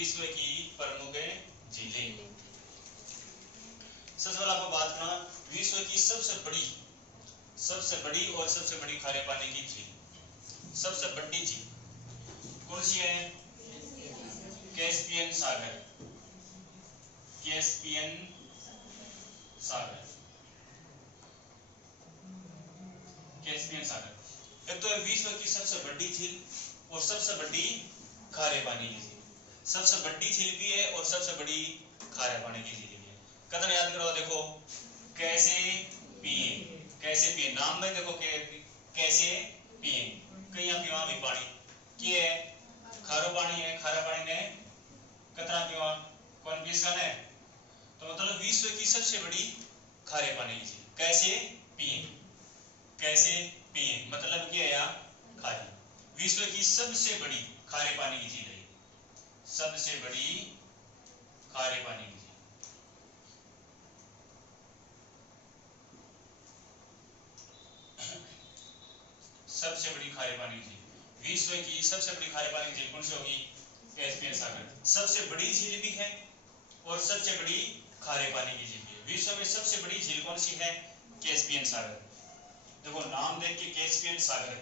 विश्व की प्रमुख झीलें। सबसे पहले आपको बात करना विश्व की सबसे बड़ी और सबसे बड़ी खारे पानी की झील। सबसे बड़ी झील कौन सी है? कैस्पियन सागर। कैस्पियन सागर, कैस्पियन सागर। एक तो है विश्व की सबसे बड़ी झील और सबसे बड़ी खारे पानी की झील। सबसे बड़ी झील भी है और सबसे बड़ी खारे पानी की झील भी है। कदम याद करो, देखो कैसे पिए, कैसे पिए नाम में देखो कैसे पिए, कहीं पीवा भी पानी की है खारो पानी है, खारा पानी ने कतरा पीवा कौन पीसका है। तो मतलब विश्व की सबसे बड़ी खारे पानी की झील कैसे पिए, कैसे पिए मतलब क्या है खारी। विश्व की सबसे बड़ी खारे पानी की झील है, सबसे बड़ी खारे पानी की झील। सबसे बड़ी खारे पानी की झील, विश्व की सबसे बड़ी खारे पानी की झील कौन सी होगी? कैस्पियन सागर। सबसे बड़ी झील भी है और सबसे बड़ी खारे पानी की झील भी है। विश्व में सबसे बड़ी झील कौन सी है? कैस्पियन सागर। देखो नाम देख के कैस्पियन सागर,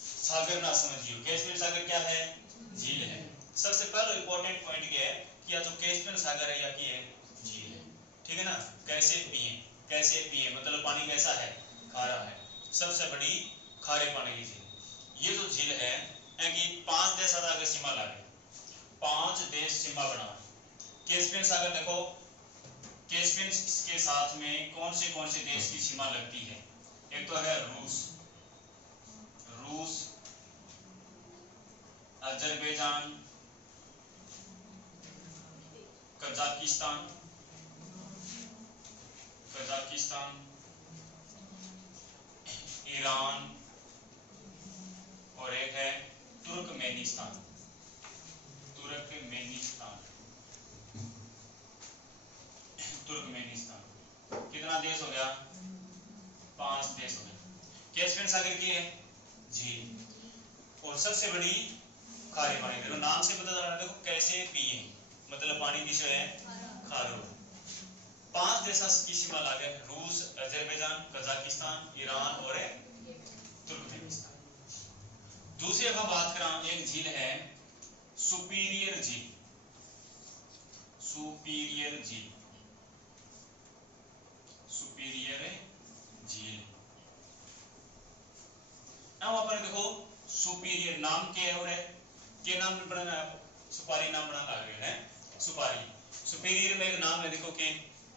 सागर ना समझियो, कैस्पियन सागर क्या है? झील है। सबसे पहले इंपॉर्टेंट पॉइंट क्या है कि या तो कैस्पियन सागर है या की है झील है, ठीक है ना। कैसे पिए, कैसे पिए मतलब पानी कैसा है? खारा है। सबसे बड़ी खारे पानी की झील। ये जो झील है कि 5 देश आगे सीमा लागे, 5 देश सीमा बना। कैस्पियन सागर देखो, कैस्पियन के साथ में कौन से देश की सीमा लगती है? एक तो है रूस, अजरबैजान, कजाकिस्तान, ईरान और एक है तुर्कमेनिस्तान। कितना देश हो गया? 5 देश हो गए। कैस्पियन सागर की है झील और सबसे बड़ी खारे पानी। देखो नाम से पता चल रहा है, देखो कैसे पिए मतलब पानी किस है? खारो। 5 देशों की सीमा लागे, रूस, अजरबैजान, कजाकिस्तान, ईरान और तुर्कमेनिस्तान। दूसरी अगर बात करा, एक झील है सुपीरियर झील। सुपीरियर झील, सुपीरियर झील। अब अपन देखो सुपीरियर नाम क्या है और क्या नाम पढ़ना है? सुपारी नाम पढ़ना आगे है सुपारी। सुपीरियर में एक नाम है देखो के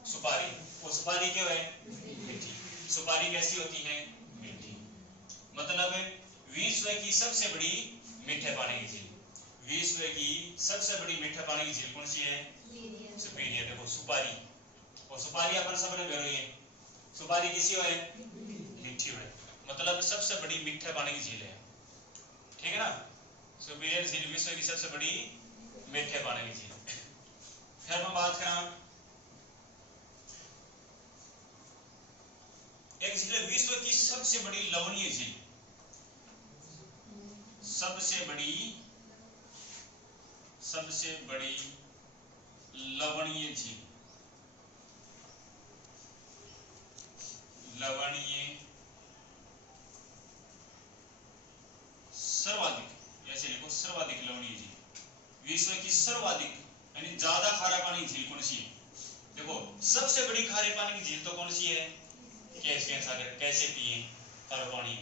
सुपारी। वो सुपारी क्या है? मीठी। सुपारी कैसी होती है? मीठी। मतलब विश्व की सबसे बड़ी मीठे पानी की झील। विश्व की सबसे बड़ी मीठे पानी की झील कौन सी है? सुपीरियर। देखो सुपारी, और सुपारी अपन सब ने बेरो है, सुपारी किसी है? मीठी है। मतलब सबसे बड़ी मीठे पानी की झील है, ठीक है ना। सुपीरियर झील विश्व की सबसे बड़ी मीठे पानी की झील। फिर हम बात करा एक झील है विश्व की सबसे बड़ी लवणीय झील। सबसे बड़ी लवणीय झील। सर्वाधिक, ऐसे लिखो सर्वाधिक लवणीय झील। विश्व की सर्वाधिक यानी ज्यादा खारा पानी की झील कौन सी है? देखो सबसे बड़ी खारे पानी की झील तो कौन सी है? कैस्पियन सागर। कैसे पिए? खारा पानी।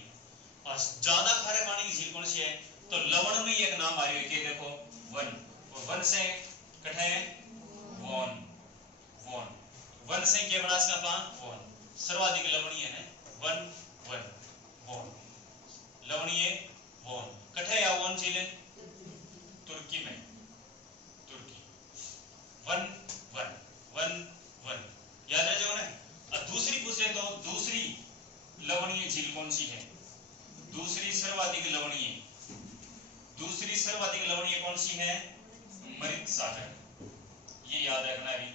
और ज्यादा खारे पानी की झील कौन सी है? तो लवण में एक नाम आ रही है कि देखो वन, और वन से कटे वोन। वन से क्या बना इसका पान? वोन। सर्वाधिक लवणीय है वन वोन, लवणीय वोन। कटे या वोन झील तुर्की में, वन याद रह जाओ ना। और दूसरी पूछे तो दूसरी लवणीय झील कौन सी है? दूसरी सर्वाधिक लवणीय कौन सी है? मृत सागर। ये याद रखना है,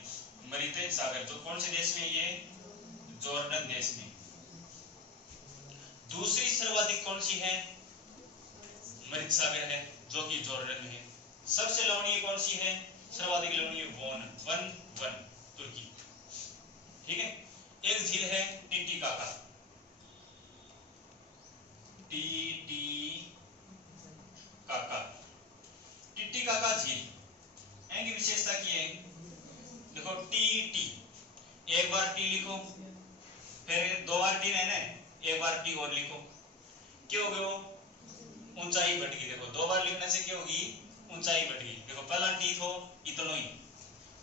मृत सागर। जो कौन से देश में? ये जॉर्डन देश में। दूसरी सर्वाधिक कौन सी है? मृत सागर है जो कि जॉर्डन में है। सबसे लवणीय कौन सी है? सर्वाधिक लवणीय वन वन तुर्की। ठीक है। एक झील है टिटिकाका, टिटिकाका, टिटिकाका झील। इनकी विशेषता की है, देखो टी टी, एक बार टी लिखो, फिर दो बार टी है ना, एक बार टी और लिखो, क्या हो गया? ऊंचाई बढ़ गई। देखो दो बार लिखने से क्या होगी? ऊंचाई बढ़ गई। देखो पहला टी थो इतना ही,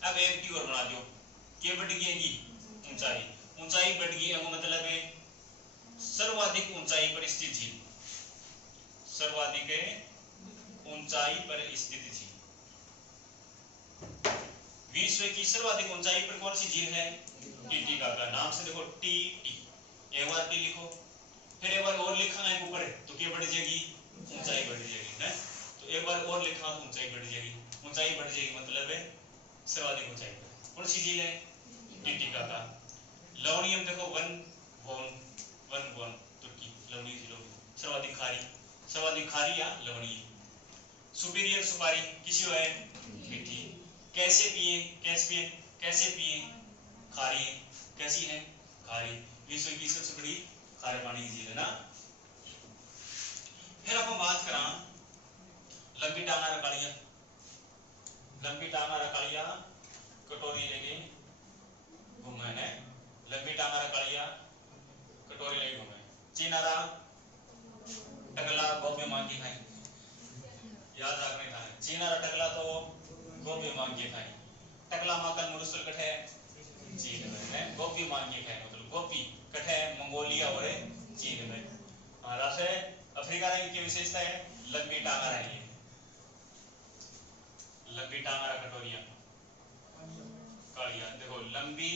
अब एक टी और बना दो, क्या बढ़ गई? ऊंचाई। ऊंचाई बढ़ गई, मतलब है सर्वाधिक ऊंचाई पर स्थित झील, सर्वाधिक ऊंचाई पर स्थित झील। विश्व की सर्वाधिक ऊंचाई पर कौन सी झील है? टिटिकाका। नाम से देखो टी टी, एक बार टी लिखो, फिर एक बार और लिखा है ऊपर, तो क्या बढ़ जाएगी? ऊंचाई बढ़ जाएगी है। तो एक बार और लिखा तो ऊंचाई बढ़ जाएगी, ऊंचाई बढ़ जाएगी मतलब है सर्वाधिक ऊंचाई पर। कौन सी झील है? टिटिकाका। लवणीय देखो वन वन तुर्की, लवणीय झीलों में सर्वाधिक खारी, सर्वाधिक खारी या लवणीय। सुपीरियर सुपारी किसी है मीठी। कैसे पिए? कैस्पियन, कैसे पिए? खारी। कैसी है? खारी। विश्व की सबसे बड़ी खारे पानी की झील है ना। फिर अपन बात करा लंबी टांगा रकालिया, लंबी टांगा रकालिया कटोरी लेके घूमे ने, लंबी टांगा रकालिया कटोरी लेके घूमे। चिनारा टकला गोभी मांगी खाई, याद रखने का है। चिनारा टकला तो गोभी मांगी खाई, टकला माकल मुरसल कठे चीन में, गोभी मांगी खाई मतलब गोभी कठे मंगोलिया और चीन में। राष्ट्र अफ्रीका रही की विशेषता है लंबी टांगा रही है, लंबी टांगा कटोरिया कालिया। देखो लंबी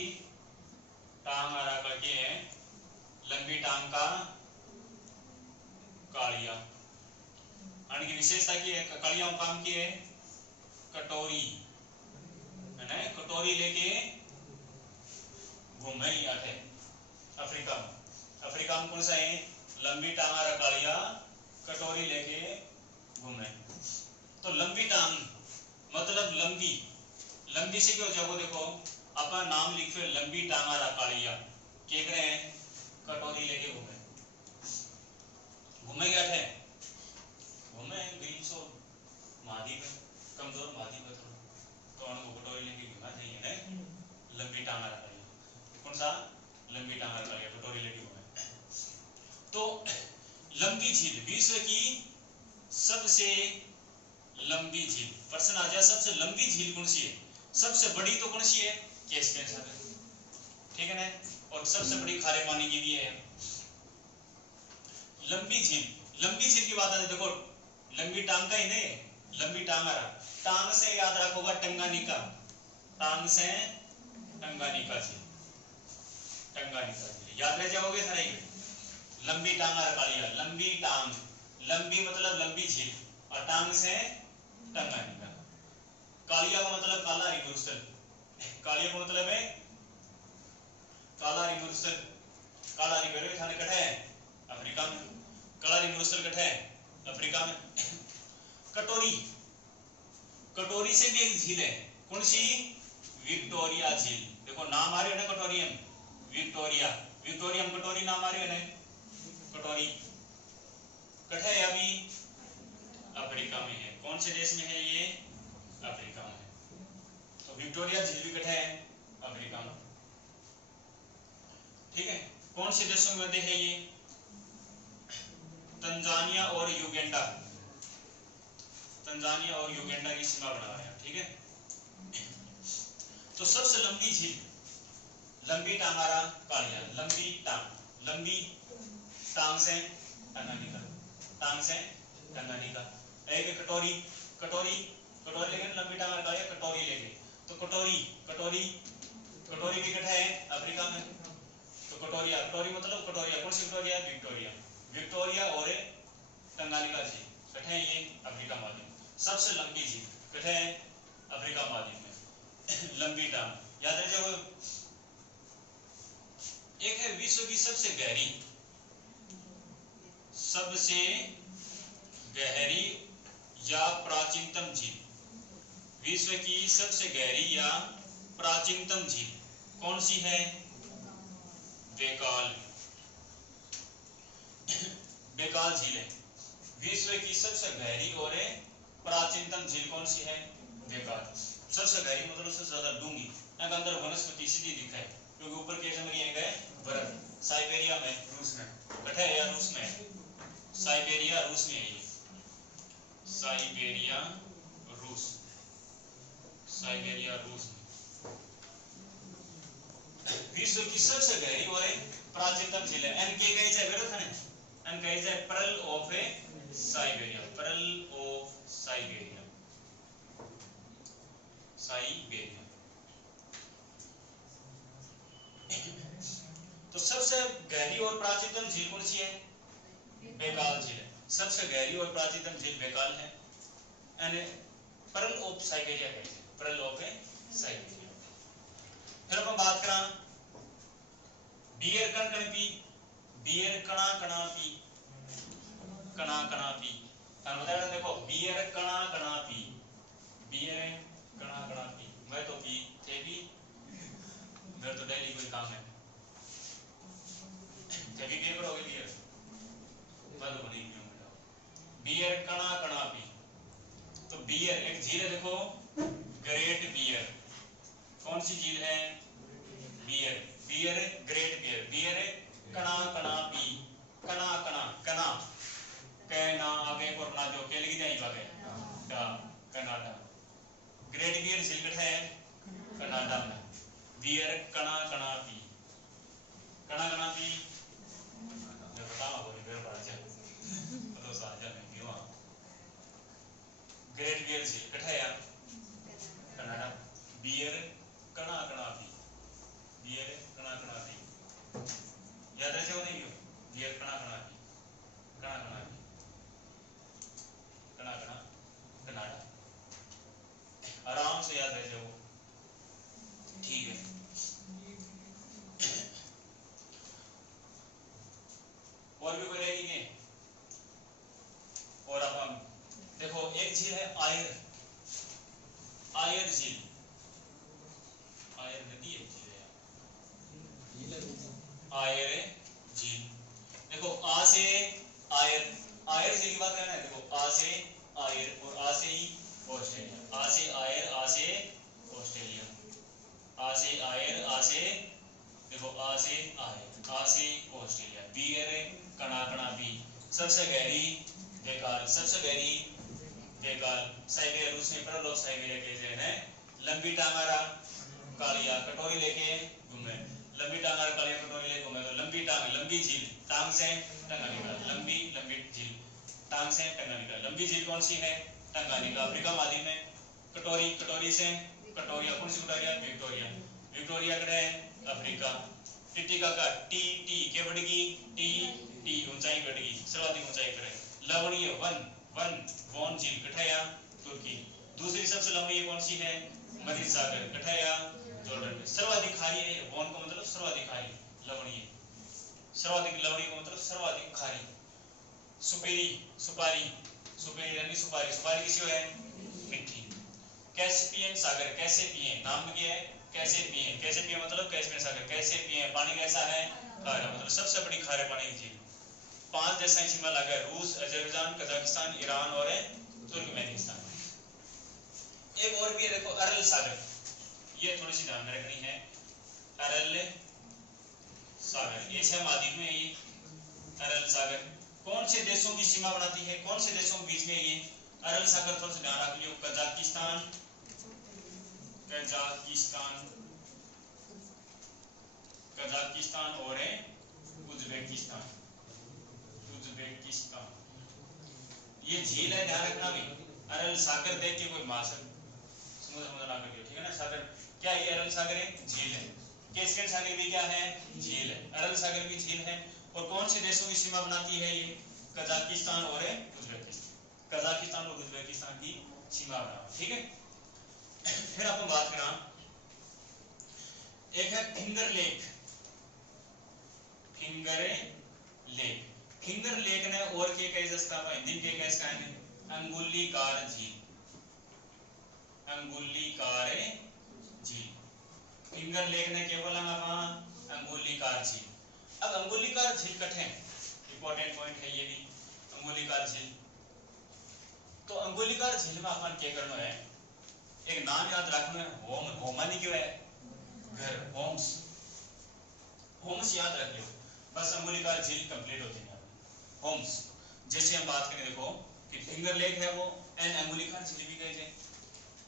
टांग आ रहा करके है, लंबी टांग का कालिया। की विशेषता की है, कालिया काम की है कटोरी है ना, कटोरी लेके घूमे आते अफ्रीका में। अफ्रीका में कौन सा है? लंबी टांगा रकालिया कटोरी लेके घूमे। तो लंबी टांग मतलब लंबी, लंबी से क्या हो जाएगा? देखो अपना नाम लिखो लंबी टांगा रकालिया, क्या कर रहे हैं? कटोरी लेके घूमे, घूमे क्या थे? घूमे गरीब सो महाद्वीप है, कमजोर महाद्वीप है थोड़ा, तो उनको कटोरी लेके घूमा चाहिए ना। लंबी टांगा रकालिया, कौन सा? लंबी टांगा रकालिया कटोरी लेके घूमे। तो लंबी झील, विश्व की सबसे लंबी झील, प्रश्न आ जाए सबसे लंबी झील कौन सी है? सबसे बड़ी तो कौन सी है? कैस्पियन सागर, ठीक है ना। और सबसे बड़ी खारे पानी की भी है। लंबी झील, लंबी झील की बात आती है, देखो लंबी टांग का ही नहीं, लंबी टांग आ रहा, टांग से याद रखोगा टंगानिका, टांग से टंगानिका झील, टंगानिका झील याद रह जाओगे सारे। लंबी टांग आ रहा, लंबी टांग, लंबी मतलब लंबी झील और टांग से टंगानिका। कालिया का मतलब काला रिमुर्सल, कालिया का मतलब है काला रिमुर्सल, काला रिमुर्सल थाने कठे है अफ्रीका में, काला रिमुर्सल कठे है अफ्रीका में। कटोरी, कटोरी से भी एक झील है, कौन सी? विक्टोरिया झील। देखो नाम आ रही है ना कटोरियम, विक्टोरिया, विक्टोरियम कटोरी नाम आ रही है ना, कटोरी कठे है अभी अफ्रीका में है। कौन से देश में है ये? अफ्रीका में। तो विक्टोरिया झील भी कठे है अफ्रीका में, ठीक है। कौन से देशों में है ये? तंजानिया और युगांडा, तंजानिया और युगांडा की सीमा बना रहे हैं, ठीक है। तो सबसे लंबी झील लंबी टांगारा कालिया, लंबी टांग, लंबी टांग से टंगानिका, टांग से टंगानिका। एक कटोरी, कटोरी कटोरी लेके लंबी टांगारा कालिया कटोरी लेके, तो कटोरी कटोरी कटोरी भी कठा है अफ्रीका में। तो कटोरिया, कटोरी मतलब कटोरिया, कौन सी विक्टोरिया? विक्टोरिया, विक्टोरिया और टंगानिका झील कठे है ये अफ्रीका महाद्वीप। सबसे लंबी झील कठे है अफ्रीका महाद्वीप में। लंबी टांग याद रह जाओ। एक है विश्व की सबसे गहरी, सबसे गहरी या प्राचीनतम झील, विश्व की सबसे गहरी या प्राचीनतम झील कौन सी है? बैकाल। बैकाल झील है। विश्व की सबसे गहरी और प्राचीनतम झील कौन सी है? बैकाल। सबसे गहरी मतलब सबसे ज्यादा डूंगी, यहाँ अंदर वनस्पति सीधी दिखा है क्योंकि ऊपर के जम गए बर्फ। साइबेरिया में, रूस में कटा है या रूस में? साइबेरिया रूस में है ये, साइबेरिया रूस, साइबेरिया रूस में। विश्व की सबसे गहरी और प्राचीनतम झील है। एन के कहे जाए गलत है, एन कहे जाए pearl of Siberia, pearl of Siberia, Siberia. तो सबसे गहरी और प्राचीनतम झील कौन सी है? बैकाल झील है। सबसे गहरी और प्राचीनतम झील बैकाल है। यानी पर्ल ऑफ साइबेरिया कहते हैं, पर्ल ऑफ साइबेरिया। फिर अपन बात करा बियर कण कण पी, बियर कणा कणा पी, कणा कणा पी। हम बताया देखो बियर कणा कणा पी, बियर कणा कणा पी। मैं तो पी थे भी, मेरे तो डेली कोई काम है, कभी भी करोगे बियर, मैं तो नहीं पीऊंगा। बियर कणा कणा पी। तो बियर एक झील है देखो, ग्रेट बियर। कौन सी झील है? Bear, Bear Great Bear. Bear कणा कणा पी, कणा कणा, कणा कहना आगे और ना जो के लगी जाई भागे का कनाडा। ग्रेट बियर झील कट है कनाडा में। बियर कणा कणा पी, कणा कणा पी। मैं बताऊं बोली मेरे पास चल तो साजा नहीं क्यों? ग्रेट बियर झील कट है कनाडा। बियर कणा कणा पी, बियर कणा कणा पी। याद रहे हो नहीं हो? बियर कणा कणा पी, कणा कणा पी, कणा कणा कनाडा। आराम से याद रह जाओ, ठीक है। और भी कोई रहेगी नहीं? और अपन देखो एक झील है आयर, आयर झील, आयर नदी एक झील है, आयर झील। देखो आ से आयर, आयर झील की बात करना है। देखो आ से आयर और आ से ही ऑस्ट्रेलिया, आ से आयर, आ से ऑस्ट्रेलिया, आ से आयर, आ से देखो आ से आयर, आ से ऑस्ट्रेलिया। बियर कणा कणा बी। सबसे गहरी बैकाल, सबसे गहरी बैकाल। साइबेरिया रूस में पर्ल ऑफ साइबेरिया के जैन लंबी टांगारा कालिया कटोरी लेके घूमे, लंबी टांगारा कालिया कटोरी लेके घूमे। तो लंबी टांग, लंबी झील, टांग से टंगानिका, लंबी लंबी झील, टांग से टंगानिका। लंबी झील कौन सी है? टंगानिका, अफ्रीका महाद्वीप में। कटोरी, कटोरी से कटोरिया, कौन सी कटोरिया? विक्टोरिया, विक्टोरिया कड़े अफ्रीका। टिटिका का टी, टी के बढ़ेगी, टी टी ऊंचाई बढ़ेगी, सर्वाधिक ऊंचाई करे। लवणीय वन, वन वॉन झील कठाया तुर्की। दूसरी सबसे लंबी कौन सी है? मध्य सागर, कठाया जॉर्डन में। सर्वाधिक खारी है वॉन का मतलब सर्वाधिक खारी, लवणीय सर्वाधिक, लवणीय का मतलब सर्वाधिक खारी। सुपेरी, सुपारी, सुपेरी यानी सुपारी, सुपारी किसी है? मिट्टी। कैस्पियन सागर, कैसे पिए, नाम क्या है? कैसे पिए, कैसे पिए मतलब कैस्पियन सागर, कैसे पिए पानी कैसा है? खारा, मतलब सबसे बड़ी खारे पानी की झील। 5 देशों की सीमा लगा, रूस, अजरबैजान, कजाकिस्तान, ईरान और तुर्कमेनिस्तान। एक और भी है देखो अरल सागर, ये थोड़ी सी ध्यान में रखनी है। अरल सागर एशिया महाद्वीप में, ये अरल सागर कौन से देशों की सीमा बनाती है? कौन से देशों के बीच में ये अरल सागर? थोड़ा सा ध्यान रख लियो। कजाकिस्तान, कजाकिस्तान, कजाकिस्तान और उज्बेकिस्तान, उज्बेकिस्तान। ये झील है, ध्यान रखना भी। अरल सागर देख के कोई मासर समुद्र ना करियो, ठीक है ना। सागर क्या है? अरल सागर है, झील है। कैस्पियन सागर भी क्या है? झील है। अरल सागर भी झील है। और कौन से देशों की सीमा बनाती है ये? कजाकिस्तान और उज्बेकिस्तान, कजाकिस्तान और उज्बेकिस्तान की सीमा बना, ठीक है। फिर अपन बात करा, एक है finger lake, finger lake. Finger lake ने और के कहे जस्ता हिंदी के कहे इसका है अंगुलीकार झील, अंगुलीकार झील। फिंगर लेक ने क्या बोला वहां अंगुलीकार झील। अब अंगुलीकार झील कठे इंपॉर्टेंट पॉइंट है ये भी अंगुलीकार झील। तो अंगुलीकार झील में अपन क्या करना है एक नाम याद रखना है होम। होमानी क्यों है घर होम्स। होम्स याद रख लो बस अंगुलीकार झील कंप्लीट होती है होम्स। जैसे हम बात करें देखो कि फिंगर लेक है वो एंड अंगुलीकार झील भी कहे जाए।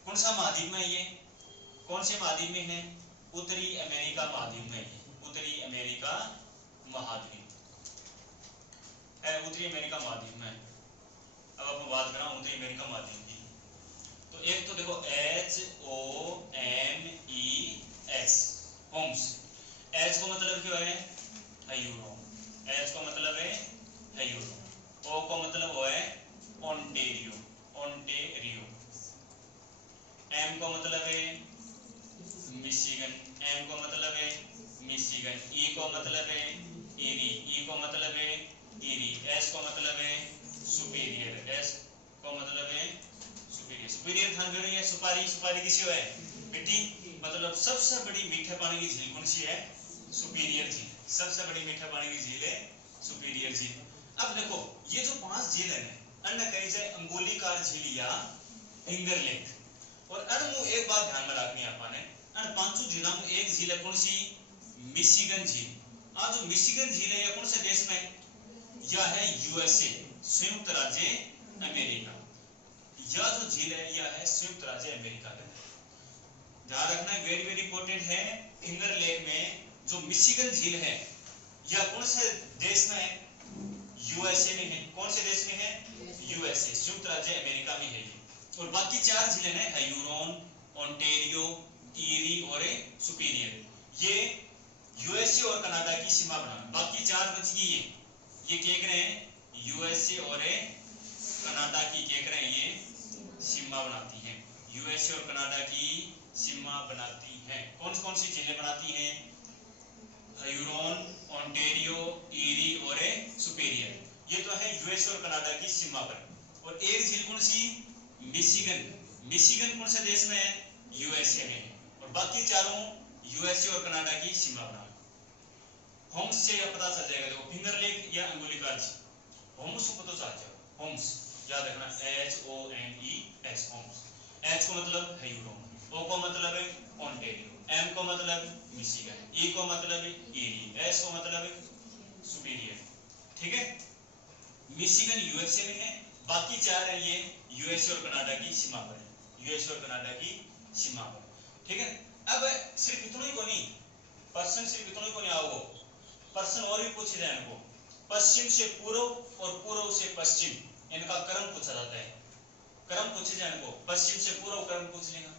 कौन सा महाद्वीप में ये कौन से महाद्वीप में है उत्तरी अमेरिका महाद्वीप में है। उत्तरी अमेरिका महाद्वीप है उत्तरी अमेरिका महाद्वीप में। अब अपन बात करें उत्तरी अमेरिका महाद्वीप की तो एक तो देखो HOMES होम्स। एच को मतलब क्या है यूरोप। एच को मतलब है यूरोप। ओ को मतलब वो है ओंटेरियो ओंटेरियो। एम को मतलब है मिशिगन। एम को मतलब है मिशिगन। ई को मतलब है ईरी। ई को मतलब है ईरी। एस को मतलब है सुपीरियर। एस को मतलब है सुपीरियर। सुपीरियर खान गणी है सुपारी। सुपारी किसी है मिट्टी मतलब सबसे बड़ी मीठे पानी की झील कौन सी है सुपीरियर झील। सबसे बड़ी मीठे पानी की झील है सुपीरियर झील। अब देखो ये जो 5 झील है अन्य कही जाए अंगुलीकार झील या फिंगर लेक। और अन एक बात ध्यान में रखनी है अपन ने अन 5 झीलों में एक झील है कौन सी मिशिगन झील। आज जो मिशिगन झील है यह कौन से देश में यह है यूएसए संयुक्त राज्य अमेरिका। यह जो झील है यह है संयुक्त राज्य अमेरिका का। ध्यान रखना वेरी वेरी इंपॉर्टेंट है फिंगर लेक में जो मिशिगन झील है यह कौन से देश में है यूएसए में है। कौन से देश में है यूएसए संयुक्त राज्य अमेरिका में है ये। और बाकी 4 झीलें हैं ह्यूरोन ओंटेरियो ईरी और सुपीरियर ये यूएसए और कनाडा की सीमा बना। बाकी 4 बच गई ये क्या कर रहे हैं यूएसए और कनाडा की क्या कर रहे हैं ये सीमा बनाती हैं। यूएसए और कनाडा की सीमा बनाती हैं। कौन सी झीलें बनाती हैं ह्यूरोन ओंटेरियो ईरी और सुपीरियर। ये तो है यूएसए और कनाडा की सीमा पर। और एक झील कौन सी मिशिगन। मिशिगन कौन से देश में है यूएसए में है। और बाकी चारों यूएसए और कनाडा की सीमा बना। होम्स से पता चल जाएगा देखो फिंगर लेक या अंगुलीकार झील। होम्स को तो चल जाओ होम्स याद रखना HOMES होम्स। एच को मतलब है यूरोन। ओ को मतलब है ओंटेरियो। एम को मतलब मिशिगन। ई को मतलब है ईरी। एस को मतलब है सुपीरियर। ठीक है मिशिगन यूएसए में है। बाकी 4 है ये यूएसए और कनाडा की सीमा पर है। यूएसए और कनाडा की सीमा पर। ठीक है अब सिर्फ इतना ही को नहीं पर्सन सिर्फ इतना ही को नहीं आओ पर्सन और भी पूछे जाए इनको। पश्चिम से पूर्व और पूर्व से पश्चिम इनका क्रम पूछा जाता है। क्रम पूछे जाए इनको पश्चिम से पूर्व क्रम पूछ लेगा।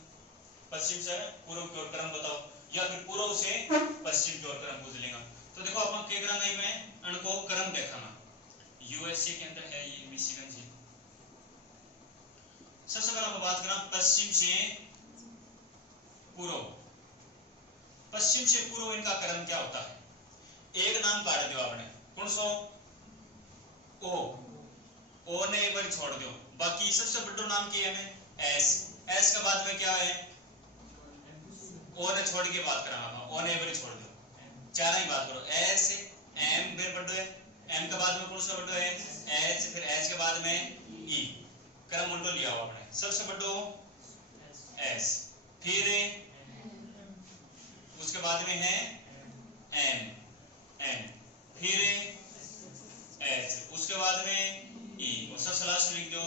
पश्चिम से पूर्व की ओर क्रम बताओ या फिर पूर्व से पश्चिम की ओर क्रम पूछ लेगा। तो देखो अपन क्या कराना में इनको क्रम दिखाना। यूएसए के अंदर है ये मिशिगन झील। सबसे पहले हम बात करें पश्चिम से पूर्व। पश्चिम से पूर्व इनका क्रम क्या होता है एक नाम काट दो आपने कौन सो ओ ने एक बार छोड़ दो। बाकी सबसे बड़ा नाम क्या है एस। एस के बाद में क्या है ओ ने छोड़ के बात करा ओ ने एक बार छोड़ दो। 4 ही बात करो एस एम फिर बड़ा है एम के बाद में कौन सा बड़ा है एच फिर एच के बाद में ई। क्रम उल्टो लिया हुआ आपने सबसे बड़ा एस फिर उसके बाद में है एम एन फिर एच उसके बाद में ई और सबसे लास्ट लिख दो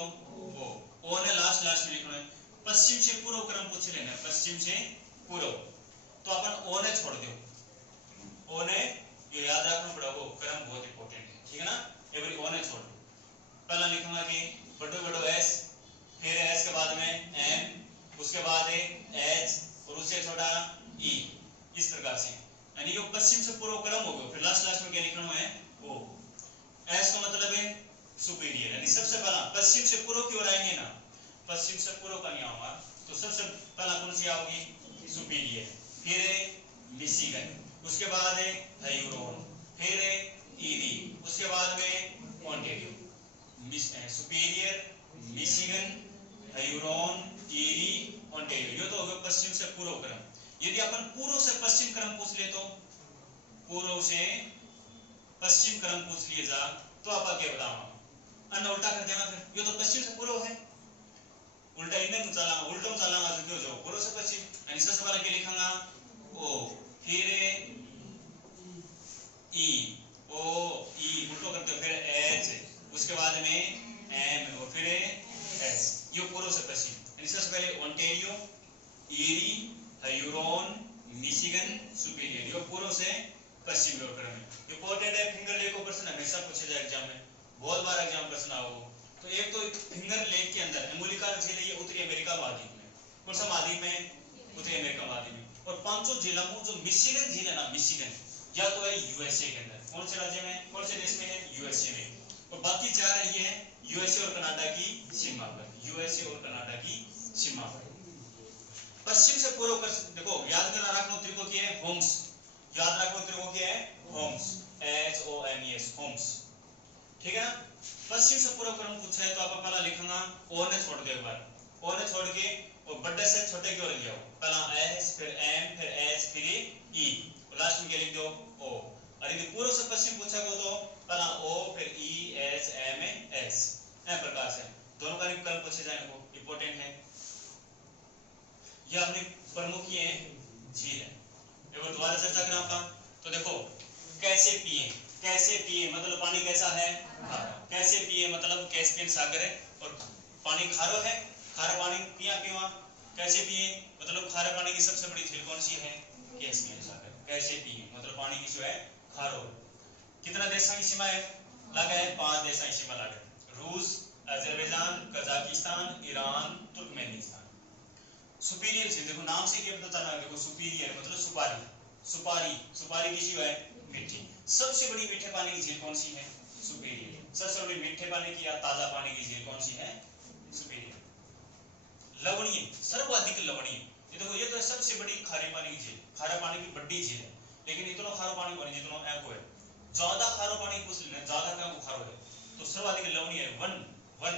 ओ ने लास्ट में लिखना है। पश्चिम से पूर्व क्रम पूछ लेना है पश्चिम से पूर्व तो अपन ओ ने छोड़ दो। ओ ने ये याद रखना पड़ेगा क्रम बहुत इंपॉर्टेंट है ठीक है ना। एवरी ओ ने छोड़ दो। पहला लिखूंगा कि बड़ो एस फिर एस के बाद में एम उसके बाद एच और उससे छोटा ई। इस प्रकार से यानी ये पश्चिम से पूर्व क्रम हो गया। फिर लास्ट में क्या लिखना है ओ। एस का मतलब है सुपीरियर यानी सबसे पहला पश्चिम से पूर्व की ओर आएंगे ना पश्चिम से पूर्व का नहीं आऊंगा तो सबसे पहला कौन सी आओगी सुपीरियर फिर मिशिगन उसके बाद है ह्यूरोन फिर ईरी उसके बाद में Ontario. Superior Michigan Huron eerie Ontario. ये तो होगा पश्चिम से पूर्व क्रम। यदि अपन पूर्व से पश्चिम क्रम पूछ ले तो पूर्व से पश्चिम क्रम पूछ लिए जा तो आप क्या बताओ अन्य उल्टा कर देना। फिर ये तो पश्चिम से पूर्व है, उल्टा इन्हें चला उल्टो चला क्यों जो पूर्व से पश्चिम। यानी सबसे पहले क्या लिखांगा ओ, फिर ई, ओ ई उल्टो करते फिर एच, उसके बाद में एम और फिर एस। ये पूर्व से पश्चिम। सबसे पहले Ontario, eerie, Huron, Michigan, superior. ये पूर्व से पश्चिम की ओर क्रम है। इंपॉर्टेंट है, फिंगर लेक को प्रश्न हमेशा पूछे जाए एग्जाम में, बहुत बार एग्जाम प्रश्न आओ। तो एक तो फिंगर लेक के अंदर एंगोलिका झील है, ये उत्तरी अमेरिका महाद्वीप में। कौन सा महाद्वीप में? उत्तरी अमेरिका महाद्वीप में। और पांचों जिलों में जो मिशिगन झील है ना, मिशिगन या तो है यूएसए के अंदर। कौन से राज्य में, कौन से देश में है? यूएसए में। और बाकी चार है ये यूएसए और कनाडा की सीमा पर, यूएसए और कनाडा की सीमा पर। पश्चिम से पूर्व कर देखो, याद करना रखना त्रिकोण क्या है? होम्स। याद रखो त्रिकोण क्या है? Homes, H O M E S, homes. ठीक है ना। पश्चिम से पूर्व क्रम पूछा है तो आप पहला लिखेंगे ओ ने छोड़ के, एक बार ओ ने छोड़ के और बड़े से छोटे की ओर ले जाओ। पहला एस, फिर एम, फिर एच, फिर ई, लास्ट में क्या लिख दो? ओ। और यदि पूर्व से पश्चिम पूछा गया तो पहला ओ, फिर ई, एच, एम, एस। इस प्रकार से दोनों का विकल्प पूछे जाने को इंपॉर्टेंट है। यह अपनी प्रमुख ये झील है। एक बार दोबारा चर्चा करें आपका तो देखो, कैसे पिए, कैसे पिए मतलब पानी कैसा है? खारा। कैसे पिए मतलब कैस्पियन सागर है और पानी खारो है, खारा पानी पिया पीवा। कैसे पिए मतलब खारे पानी की सबसे बड़ी झील कौन सी है? कैस्पियन सागर। कैसे पिए मतलब पानी की जो है खारो। कितना देशों की सीमा है? लगा है 5 देशों की सीमा लगा है, रूस, Azerbaijan, Kazakhstan, Iran, Turkmenistan. Superior झील देखो नाम से क्या पता चला, देखो सुपीरियर मतलब सुपारी, सुपारी, सुपारी किसी है मीठी। सबसे बड़ी मीठे पानी की झील कौन सी है? सुपीरियर। सबसे बड़ी मीठे पानी की या ताजा पानी की झील कौन सी है? सुपीरियर। लवणीय, सर्वाधिक लवणीय, ये देखो ये तो सबसे बड़ी खारे पानी की झील, खारे पानी की बड़ी झील है, लेकिन इतना खारा पानी बने जितना एको है। ज्यादा खारा पानी पूछ लेना, ज्यादा क्या खारो है तो सर्वाधिक लवणीय है वन, वन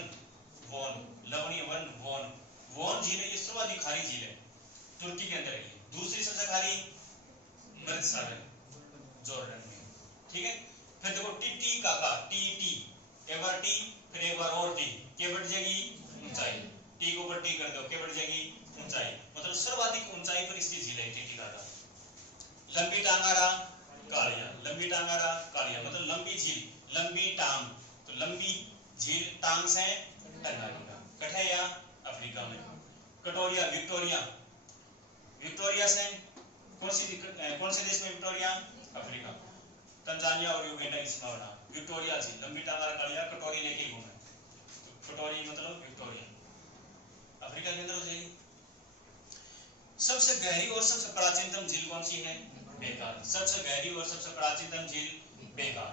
वोन, लवणीय वन वोन, वोन झील है, ये सर्वाधिक खारी झील है, तुर्की के अंदर है। दूसरी सबसे खारी मृत सागर, जॉर्डन में। ठीक है। फिर देखो टी काका, टी टी, एक बार टी फिर एक बार और टी, के बढ़ जाएगी ऊंचाई, टी को ऊपर टी कर दो, के बढ़ जाएगी ऊंचाई, मतलब सर्वाधिक ऊंचाई पर स्थित झील है टी काका। लंबी टांगारा कालिया, लंबी टांगारा कालिया मतलब लंबी झील, लंबी टांग, तो लंबी झील टांग से टंगारी का, कठैया अफ्रीका में। कटोरिया, विक्टोरिया, विक्टोरिया से कौन से देश में? विक्टोरिया अफ्रीका, तंजानिया और युगांडा की सीमा बना। विक्टोरिया झील, लंबी टांगा कालिया, कटोरी लेके घूमे, कटोरी मतलब विक्टोरिया, अफ्रीका के अंदर हो जाएगी। सबसे गहरी और सबसे प्राचीनतम झील कौन सी है? बेकार। सबसे गहरी और सबसे प्राचीनतम झील बेकार,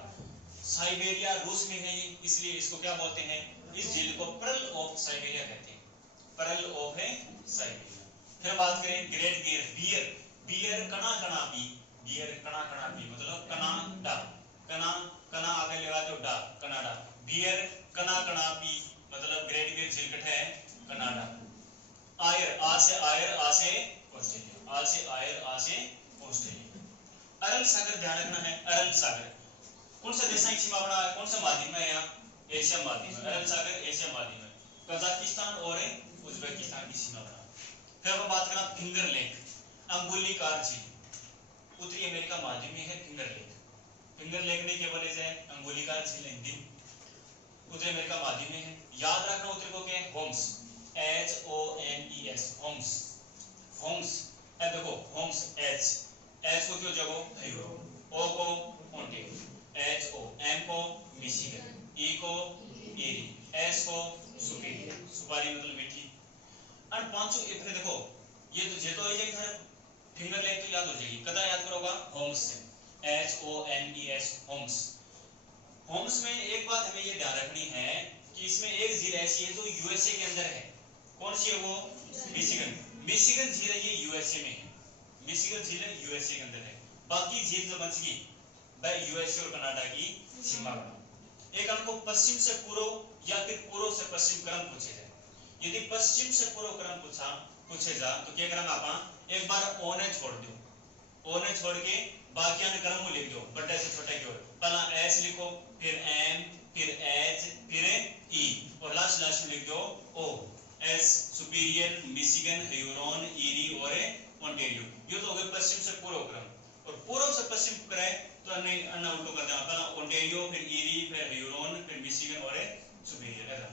साइबेरिया रूस में है ये, इसलिए इसको क्या बोलते हैं? इस झील को पर्ल ऑफ साइबेरिया कहते हैं, पर्ल ऑफ है साइबेरिया। फिर बात करें ग्रेट बियर, बियर, बियर कणा कणा पी, बियर कणा कणा पी मतलब कनाडा, कना कना आगे लगा दो डा, कनाडा। बियर कना कणा पी मतलब ग्रेट बियर झील कट है कनाडा। आयर, आ से आयर, आ से ऑस्ट्रेलिया, आ से आयर, आ से ऑस्ट्रेलिया। अरल सागर ध्यान रखना है, अरल सागर कौन सा देश की सीमा बना है? कौन सा महाद्वीप में? यहाँ एशिया महाद्वीप में, अरल सागर एशिया महाद्वीप में, कजाकिस्तान और उज्बेकिस्तान की सीमा बना। फिर हम बात करना फिंगर लेक, अंगुलीकार झील, उत्तरी अमेरिका महाद्वीप में है फिंगर लेक। फिंगर लेक में केवल है अंगुलीकार झील हिंदी उत्तरी अमेरिका महाद्वीप में है। याद रखना उत्तर को क्या है? Homes, H O M E S, homes, homes. अब देखो होम्स एच, एच को क्यों जगो ह्यूरोन, ओ को ओंटारियो, एच ओ, एम को मिशिगन, ई को ईरी, एस को सुपीरियर, सुपारी मतलब मीठी। और पांचों फिर देखो ये तो जेतो हो जाएगी थारे फिंगर लेक तो याद हो जाएगी, कदा याद करोगा? होम्स से, H O M E S, homes. Homes में एक बात हमें ये ध्यान रखनी है कि इसमें एक झील ऐसी है जो यूएसए के अंदर है। कौन सी है वो? मिशिगन, मिशिगन झील है, ये यूएसए में है, मिशिगन झील है यूएसए के अंदर है। बाकी झील जो बच गई वह यूएसए और कनाडा की सीमा बना। एक हमको पश्चिम से पूर्व या फिर पूर्व से पश्चिम क्रम पूछे जाए। यदि पश्चिम से पूर्व क्रम पूछा पूछे जा तो क्या करेंगे आप एक बार ओ ने छोड़ दो, ओ ने छोड़ के बाकी ने क्रम लिख दो बड़े से छोटे की ओर। पहला एस लिखो, फिर एम, फिर एच, फिर ई और लास्ट में लिख दो O. S Superior, Michigan, Huron, Erie और ओंटारियो। ये तो हो गए पश्चिम से पूर्व क्रम। और पूर्व से पश्चिम कराए तो अन्य उल्टो करते हैं, पहला ओंटारियो, फिर ईरी, फिर ह्यूरोन, फिर मिशिगन और सुपीरियर।